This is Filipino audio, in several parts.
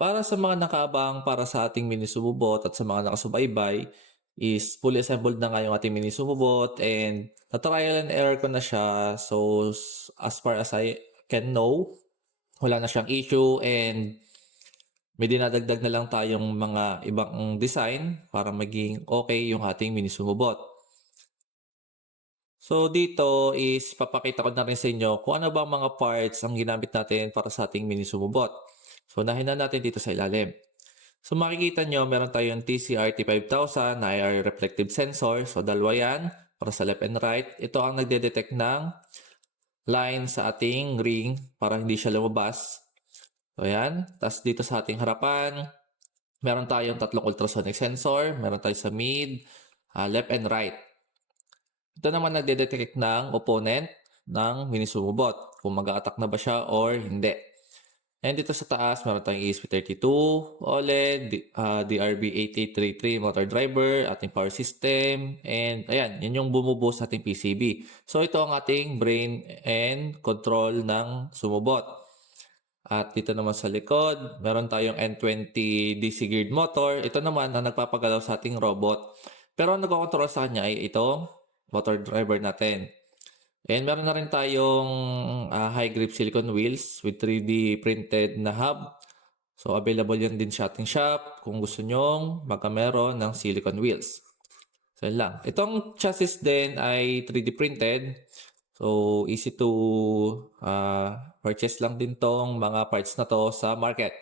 Para sa mga nakaabang para sa ating mini sumubot at sa mga nakasubaybay is fully assembled na nga yung ating mini sumubot and na-trial and error ko na siya. So, as far as I can know, wala na siyang issue and may dinadagdag na lang tayong mga ibang design para maging okay yung ating mini sumubot. So, dito is papakita ko na rin sa inyo kung ano bang mga parts ang ginamit natin para sa ating mini sumubot. So, unahin na natin dito sa ilalim. So, makikita nyo, meron tayong TCR-T5000 na IR reflective sensor. So, dalawa yan para sa left and right. Ito ang nagde-detect ng line sa ating ring para hindi siya lumabas. So, yan. Tapos dito sa ating harapan, meron tayong tatlong ultrasonic sensor. Meron tayo sa mid, left and right. Ito naman nagde-detect ng opponent ng mini sumubot. Kung mag-a-attack na ba siya or hindi. And dito sa taas, meron tayong ESP32, OLED, DRB8833 motor driver, ating power system, and ayan, yan yung bumubuo sa ating PCB. So ito ang ating brain and control ng sumubot. At dito naman sa likod, meron tayong N20 DC geared motor. Ito naman ang nagpapagalaw sa ating robot. Pero ang nagkocontrol sa kanya ay itong motor driver natin. And meron na rin tayong high grip silicone wheels with 3D printed na hub. So available yan din sa ating shop kung gusto nyong magkameron ng silicone wheels. So yan lang. Itong chassis din ay 3D printed. So easy to purchase lang din tong mga parts na to sa market.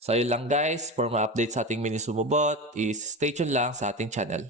So yun lang guys. For mga updates sa ating mini sumubot is stay tuned lang sa ating channel.